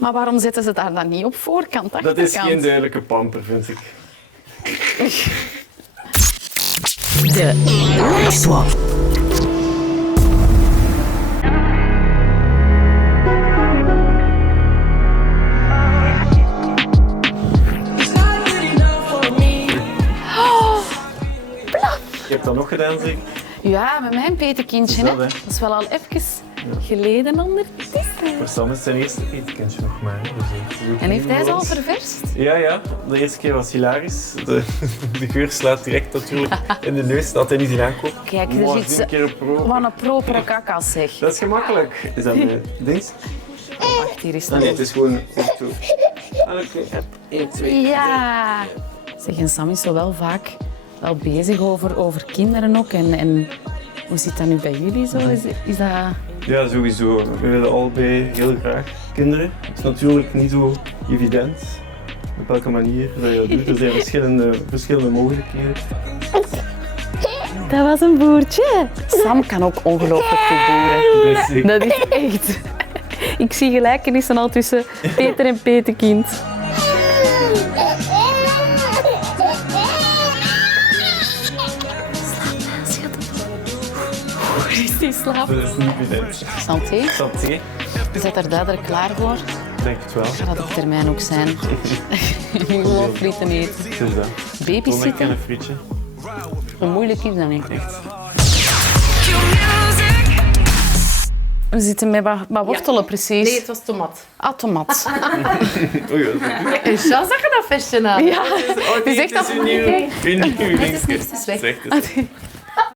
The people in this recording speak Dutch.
Maar waarom zetten ze daar dan niet op voorkant, Dat is achterkant? geen duidelijke pamper, vind ik. De Leeswap. Je hebt dat nog gedaan, zeg? Ja, met mijn petekindje. Dat, Hè. hè. Dat is wel al even geleden ondertussen. Voor Sam is zijn eerste petekindje nog maar. Dus het is ook En heeft nieuw hij ze voor al ons. ververst? Ja. De eerste keer was hilarisch. De geur slaat direct natuurlijk in de neus dat hij niet zien aankomt. Kijk, er Maar zit een keer op probe. wat een propere kakas, zeg. Dat is gemakkelijk. Is dat een ding? Wacht, hier is Nee, het. het is gewoon zo. Oké, 1, 2. Ja. Zeg, en Sam is zo wel vaak wel bezig over kinderen ook. En hoe zit dat nu bij jullie zo? Is dat... Ja, sowieso. We willen allebei heel graag kinderen. Het is natuurlijk niet zo evident op welke manier dat je dat doet. Er zijn verschillende mogelijkheden. Dat was een boertje. Sam kan ook ongelooflijk goed boeren. Dus ik- Dat is echt... Ik zie gelijkenissen al tussen Peter en Petekind. Is die slaap? Dat is niet evident. Santé. Santé, Is dat er duidelijk klaar voor? denk het wel. Gaat dat op termijn ook zijn? Gewoon frieten eten. Dus dat. Tonic en Babysitten? een frietje. Hoe moeilijk is dat niet? We zitten met wat wortelen precies. Nee, het was tomat. Ah, tomat. Oei, dat is En chance dat je dat vestje aan. Ja, het is echt dat... uw nieuw dingetje. Het is niks, het is weg. Zeg het.